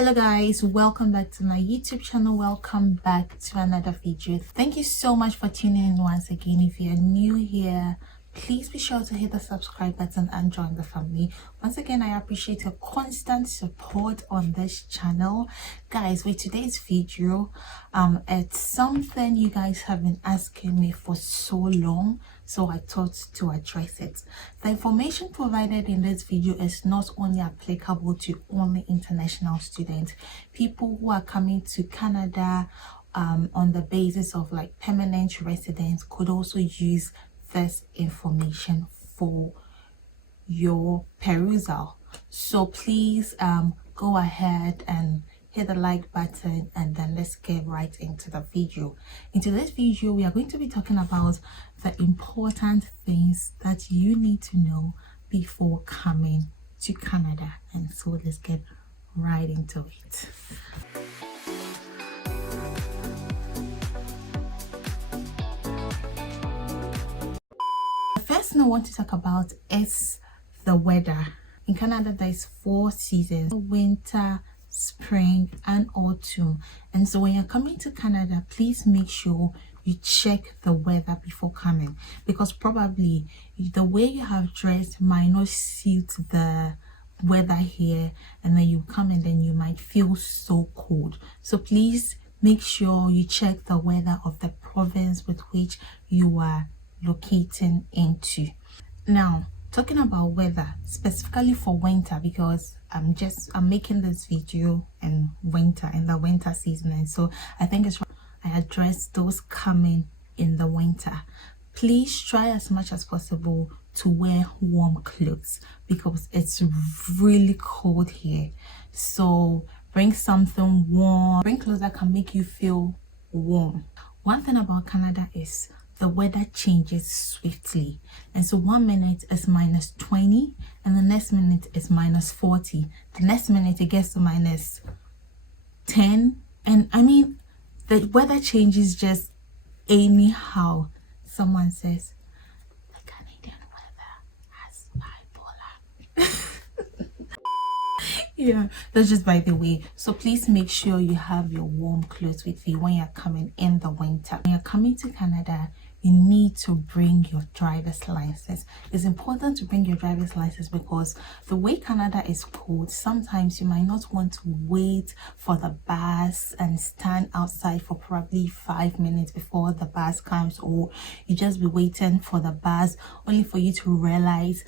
Hello guys, welcome back to my YouTube channel. Welcome back to another video. Thank you so much for tuning in once again. If you're new here, please be sure to hit the subscribe button and join the family. Once again, I appreciate your constant support on this channel. Guys, with today's video, it's something you guys have been asking me for so long, so I thought to address it. The information provided in this video is not only applicable to only international students, people who are coming to Canada on the basis of like permanent residents could also use this information for your perusal. So please go ahead and hit the like button, and then let's get right into the video. In today's video, we are going to be talking about the important things that you need to know before coming to Canada. And so let's get right into it. The first thing I want to talk about is the weather. In Canada, there is 4 seasons: winter, spring and autumn. And so when you're coming to Canada, please make sure you check the weather before coming, because probably the way you have dressed might not suit the weather here, and then you come and then you might feel so cold. So please make sure you check the weather of the province with which you are locating into. Now, talking about weather specifically for winter, because I'm making this video in the winter season, and so I think it's right I address those coming in the winter. Please try as much as possible to wear warm clothes, because it's really cold here. So bring something warm, bring clothes that can make you feel warm. One thing about Canada is the weather changes swiftly, and so 1 minute is -20 and the next minute is -40. The next minute it gets to -10, and I mean the weather changes just anyhow. Someone says the Canadian weather has bipolar. Yeah, that's just by the way. So please make sure you have your warm clothes with you when you're coming in the winter. When you're coming to Canada, you need to bring your driver's license. It's important to bring your driver's license because the way Canada is cold, sometimes you might not want to wait for the bus and stand outside for probably 5 minutes before the bus comes, or you just be waiting for the bus only for you to realize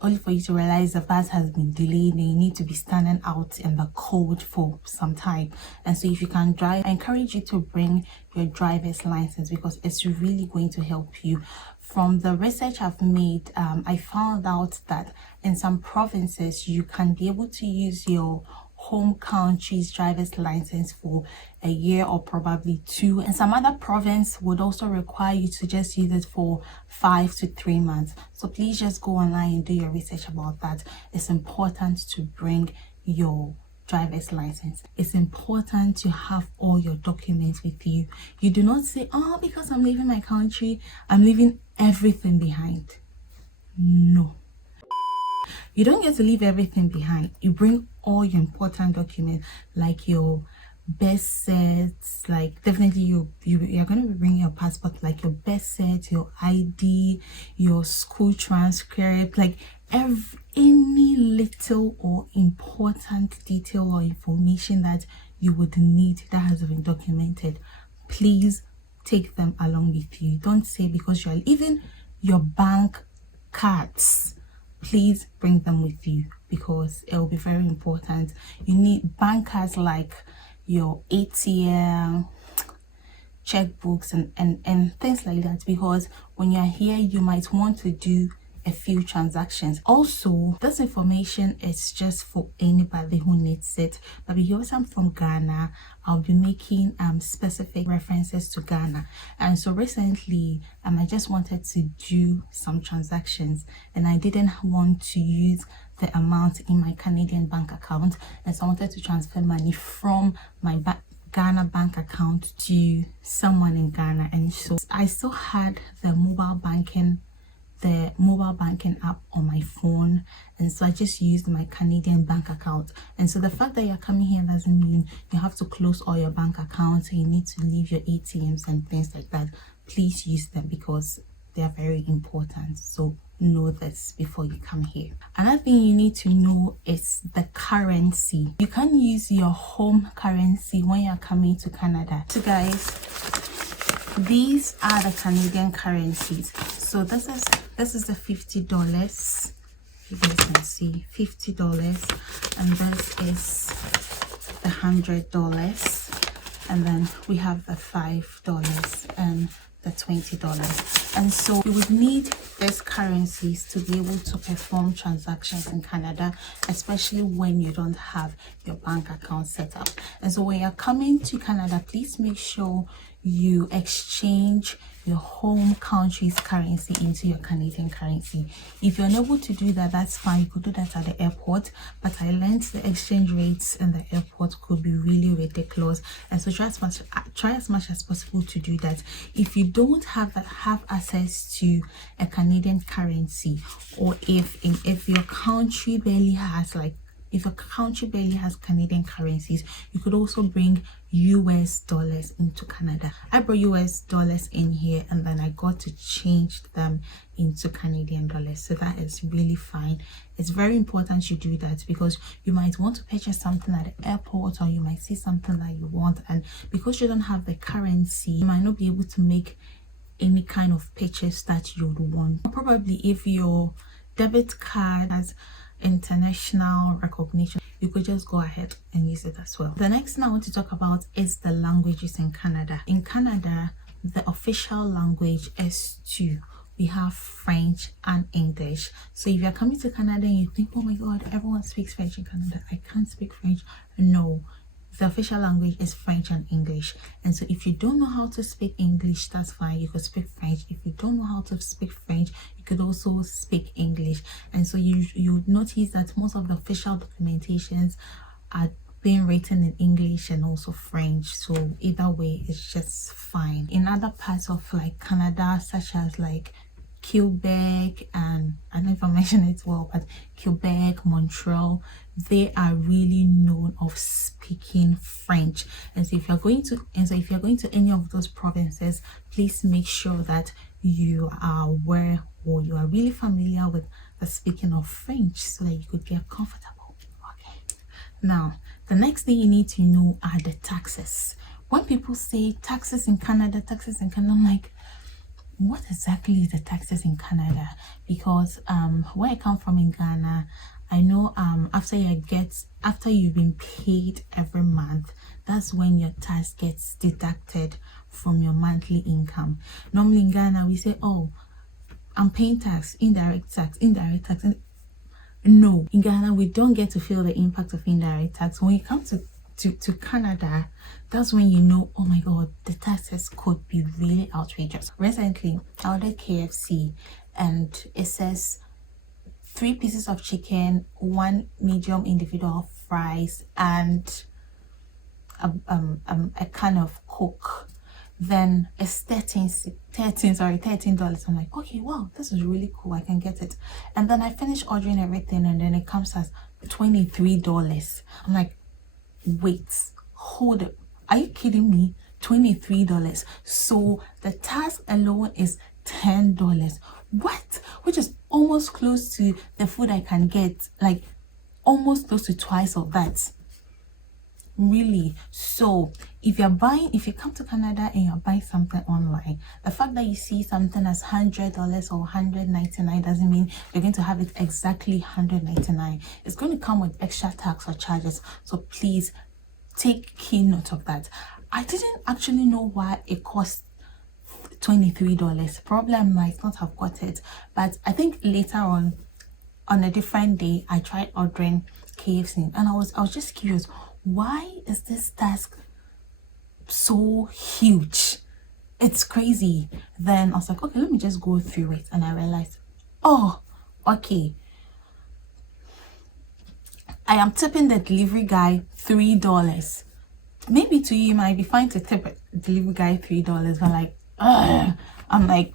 only for you to realize the bus has been delayed and you need to be standing out in the cold for some time. And so if you can drive, I encourage you to bring your driver's license, because it's really going to help you. From the research I've made, I found out that in some provinces you can be able to use your home country's driver's license for a year or probably 2, and some other province would also require you to just use it for 5 to 3 months. So please just go online and do your research about that. It's important to bring your driver's license. It's important to have all your documents with you. You do not say, oh, because I'm leaving my country, I'm leaving everything behind. No, you don't get to leave everything behind. You bring all your important documents, like your best sets, like definitely you're going to be bringing your passport, like your best set, your ID, your school transcript, like any little or important detail or information that you would need that has been documented. Please take them along with you. Don't say because you're leaving your bank cards, please bring them with you, because it will be very important. You need bank cards like your ATM, checkbooks and things like that, because when you're here you might want to do a few transactions. Also, this information is just for anybody who needs it, but because I'm from Ghana, I'll be making specific references to Ghana. And so recently I just wanted to do some transactions, and I didn't want to use the amount in my Canadian bank account, and so I wanted to transfer money from my Ghana bank account to someone in Ghana. And so I still had the mobile banking the mobile banking app on my phone, and so I just used my Canadian bank account. And so the fact that you're coming here doesn't mean you have to close all your bank accounts, you need to leave your ATMs and things like that. Please use them because they are very important. So know this before you come here. Another thing you need to know is the currency. You can use your home currency when you're coming to Canada. So guys, these are the Canadian currencies. So this is the $50. You guys can see $50, and this is the $100, and then we have the $5 and the $20. And so you would need these currencies to be able to perform transactions in Canada, especially when you don't have your bank account set up. And so when you're coming to Canada, please make sure you exchange your home country's currency into your Canadian currency. If you're unable to do that, that's fine. You could do that at the airport, but I learned the exchange rates in the airport could be really ridiculous, and so try as much as possible to do that. If you don't have access to a Canadian currency, or if your country barely has Canadian currencies, you could also bring US dollars into Canada. I brought US dollars in here, and then I got to change them into Canadian dollars. So that is really fine. It's very important you do that because you might want to purchase something at the airport, or you might see something that you want, and because you don't have the currency, you might not be able to make any kind of purchase that you would want. Probably if your debit card has international recognition, you could just go ahead and use it as well. The next thing I want to talk about is the languages in Canada. In Canada, the official language is two. We have French and English. So if you're coming to Canada and you think, oh my god, everyone speaks French in Canada, I can't speak French. No, the official language is French and English. And so if you don't know how to speak English, that's fine, you could speak French. If you don't know how to speak French, you could also speak English. And so you notice that most of the official documentations are being written in English and also French, so either way it's just fine. In other parts of like Canada, such as like Quebec, and I don't know if I mentioned it well, but Quebec, Montreal, they are really known of speaking French. And so if you're going to any of those provinces, please make sure that you are aware, or you are really familiar with the speaking of French, so that you could get comfortable. Okay, now the next thing you need to know are the taxes. When people say taxes in Canada, I'm like, what exactly is the taxes in Canada? Because where I come from in Ghana, I know after you've been paid every month, that's when your tax gets deducted from your monthly income. Normally in Ghana we say, oh, I'm paying tax, indirect tax. No, in Ghana we don't get to feel the impact of indirect tax. When you come to Canada, that's when you know, oh my god, the taxes could be really outrageous. Recently I ordered KFC and it says 3 pieces of chicken, 1 medium individual fries, and a can of Coke. Then it's $13. I'm like, okay, wow, this is really cool, I can get it. And then I finish ordering everything, and then it comes as $23. I'm like, wait, hold up, are you kidding me? $23. So the tax alone is $10. What? Which is almost close to the food I can get, like almost close to twice of that. Really. So if you come to Canada and you're buying something online, the fact that you see something as $100 or $199 doesn't mean you're going to have it exactly $199. It's going to come with extra tax or charges. So please take keen note of that. I didn't actually know why it cost $23. Probably I might not have got it, but I think later on a different day I tried ordering KFC, and I was just curious, why is this task so huge? It's crazy. Then I was like, okay, let me just go through it, and I realized, oh, okay, I am tipping the delivery guy $3. Maybe to you it might be fine to tip a delivery guy $3, but like, I'm like,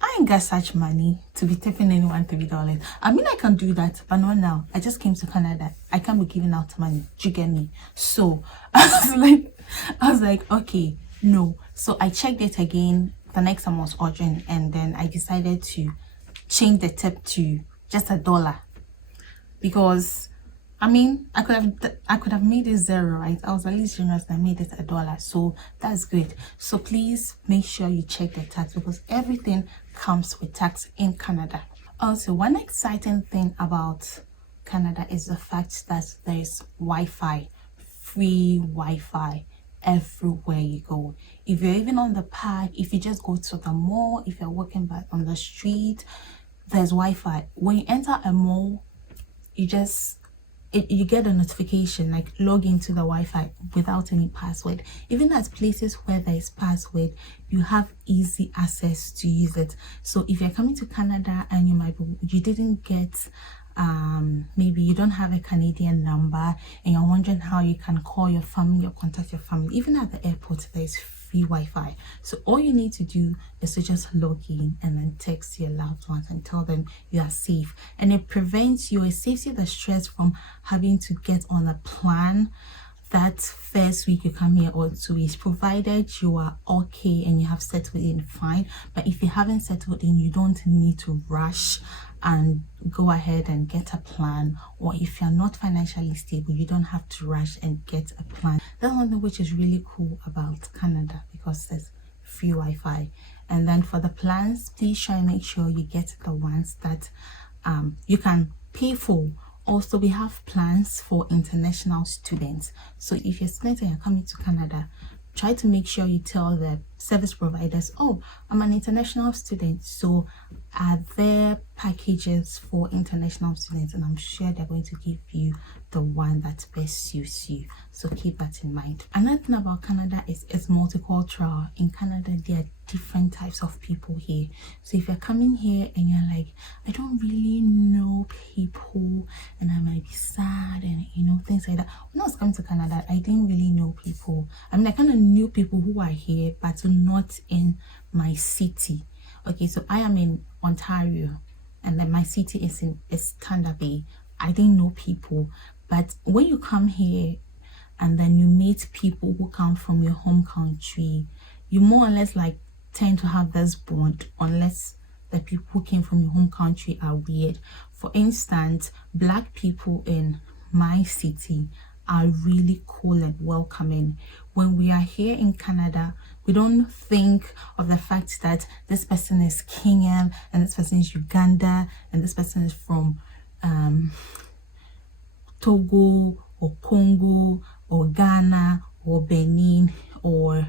I ain't got such money to be tipping anyone $3. I mean, I can do that, but not now. I just came to Canada. I can't be giving out money. Do you get me? So I was like, okay, no. So I checked it again the next time I was ordering, and then I decided to change the tip to just $1, because I mean, I could have made it 0, right? I was at least generous and I made it $1, so that's good. So please make sure you check the tax, because everything comes with tax in Canada. Also, one exciting thing about Canada is the fact that there's Wi-Fi, free Wi-Fi everywhere you go. If you're even on the park, if you just go to the mall, if you're walking back on the street, there's Wi-Fi. When you enter a mall, you get a notification, like log into the Wi-Fi without any password. Even at places where there is password, you have easy access to use it. So if you're coming to Canada and you didn't get maybe you don't have a Canadian number and you're wondering how you can call your family or contact your family, even at the airport there's free Wi-Fi. So all you need to do is to just log in and then text your loved ones and tell them you are safe, and it saves you the stress from having to get on a plan that first week you come here or 2 weeks, provided you are okay and you have settled in fine. But if you haven't settled in, you don't need to rush and go ahead and get a plan. Or if you're not financially stable, you don't have to rush and get a plan. That's one thing which is really cool about Canada, because there's free Wi-Fi. And then for the plans, please try and make sure you get the ones that you can pay for. Also, we have plans for international students. So if you're a student and you're coming to Canada, try to make sure you tell the service providers, oh, I'm an international student, so are there packages for international students? And I'm sure they're going to give you the one that best suits you. So keep that in mind. Another thing about Canada is it's multicultural. In Canada, there are different types of people here. So if you're coming here and you're like, I don't really know people and I might be sad and things like that. When I was coming to Canada, I didn't really know people. I mean, I kind of knew people who are here, but not in my city. Okay, so I am in Ontario and then my city is Thunder Bay. I didn't know people, but when you come here and then you meet people who come from your home country, you more or less like tend to have this bond, unless the people who came from your home country are weird. For instance, Black people in my city are really cool and welcoming. When we are here in Canada, we don't think of the fact that this person is Kenyan and this person is Uganda and this person is from Togo or Congo or Ghana or Benin, or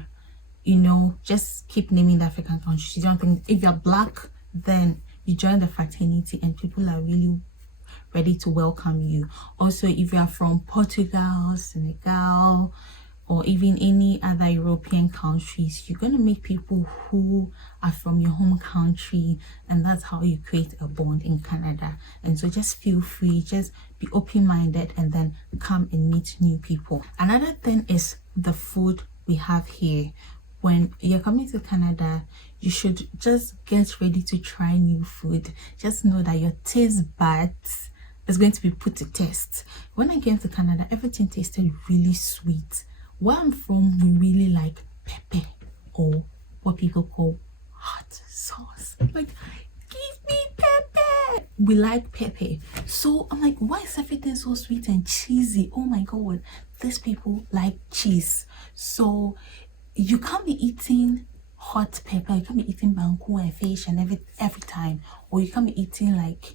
just keep naming the African countries. You don't think if you're Black, then you join the fraternity and people are really ready to welcome you. Also, if you are from Portugal, Senegal, or even any other European countries, you're going to meet people who are from your home country, and that's how you create a bond in Canada. And so just feel free, just be open-minded and then come and meet new people. Another thing is the food we have here. When you're coming to Canada, you should just get ready to try new food. Just know that your taste buds is going to be put to test. When I came to Canada, everything tasted really sweet. Where I'm from, we really like pepper, or what people call hot sauce. Like, give me pepper. We like pepper. So I'm like, why is everything so sweet and cheesy? Oh my God, these people like cheese. So you can't be eating hot pepper. You can't be eating banku and fish and every time. Or you can't be eating like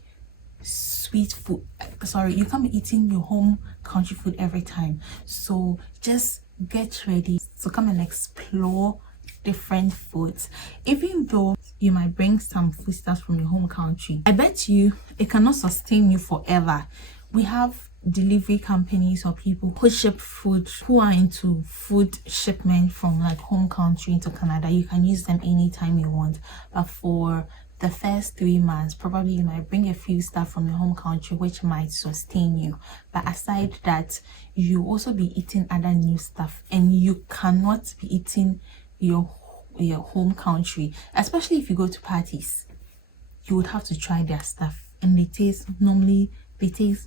sweet food. Sorry, you can't be eating your home country food every time. So just get ready to come and explore different foods. Even though you might bring some food stuff from your home country, I bet you it cannot sustain you forever. We have delivery companies or people who ship food, who are into food shipment from like home country into Canada. You can use them anytime you want, but for the first 3 months, probably you might bring a few stuff from your home country which might sustain you. But aside that, you also be eating other new stuff, and you cannot be eating your home country, especially if you go to parties. you would have to try their stuff, and they taste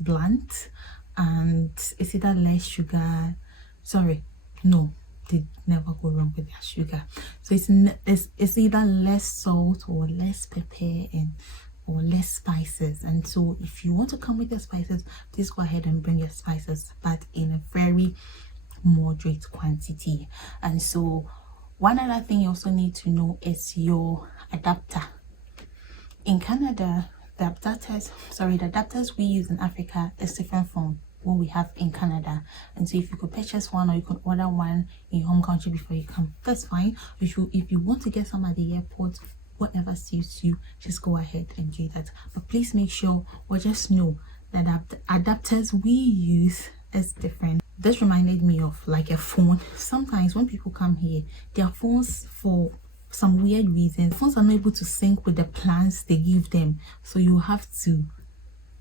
blunt, and it's either less sugar. Sorry, no, they never go wrong with their sugar. So it's either less salt or less pepper or less spices. And so if you want to come with your spices, please go ahead and bring your spices, but in a very moderate quantity. And so one other thing you also need to know is your adapter. In Canada, the adapters we use in Africa is different from what we have in Canada. And so if you could purchase one, or you could order one in your home country before you come, that's fine. If you want to get some at the airport, whatever suits you, just go ahead and do that. But please make sure, or just know that the adapters we use is different. This reminded me of like a phone. Sometimes when people come here, their phones, for some weird reasons, phones are not able to sync with the plans they give them, so you have to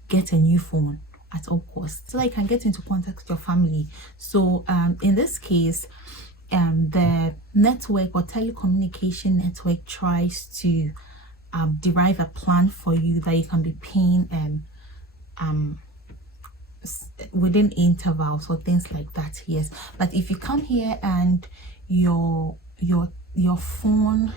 get a new phone at all costs so that you can get into contact with your family. So in this case, the network or telecommunication network tries to derive a plan for you that you can be paying within intervals or things like that. Yes, but if you come here and your phone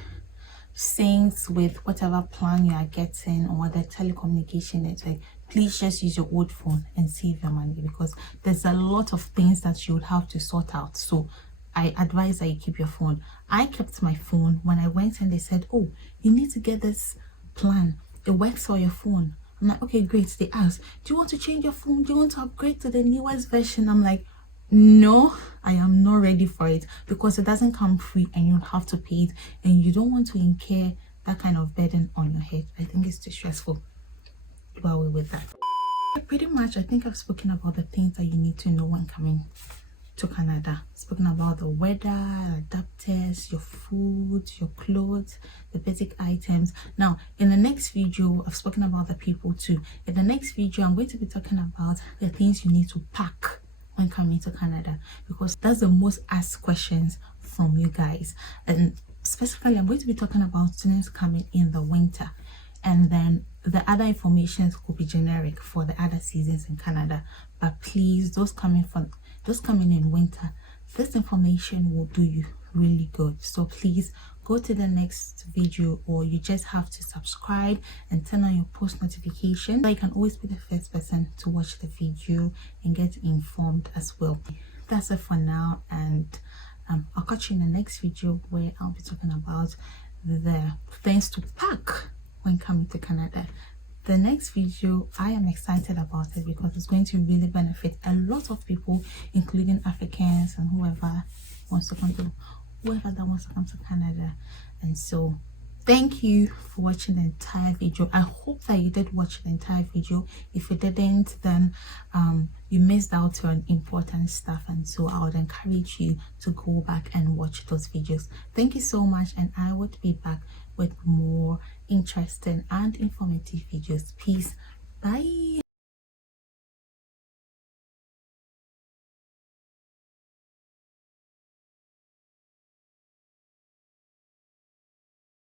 syncs with whatever plan you are getting or the telecommunication network, please just use your old phone and save your money, because there's a lot of things that you would have to sort out. So I advise that you keep your phone. I kept my phone. When I went and they said, oh, you need to get this plan, it works for your phone. I'm like, okay, great. They asked, do you want to change your phone? Do you want to upgrade to the newest version? I'm like, no, I am not ready for it, because it doesn't come free and you have to pay it, and you don't want to incur that kind of burden on your head. I think it's too stressful. Do away with that. Pretty much, I think I've spoken about the things that you need to know when coming to Canada. Spoken about the weather, adapters, your food, your clothes, the basic items. Now in the next video, I've spoken about the people too. In the next video, I'm going to be talking about the things you need to pack when coming to Canada, because that's the most asked questions from you guys. And specifically, I'm going to be talking about students coming in the winter, and then the other information could be generic for the other seasons in Canada. But please, those coming in winter, this information will do you really good. So please go to the next video, or you just have to subscribe and turn on your post notification so you can always be the first person to watch the video and get informed as well. That's it for now, and I'll catch you in the next video where I'll be talking about the things to pack when coming to Canada. The next video, I am excited about it because it's going to really benefit a lot of people, including Africans and whoever wants to come to Canada. And so thank you for watching the entire video. I hope that you did watch the entire video. If you didn't, then you missed out on important stuff, and so I would encourage you to go back and watch those videos. Thank you so much, and I would be back with more interesting and informative videos. Peace. Bye.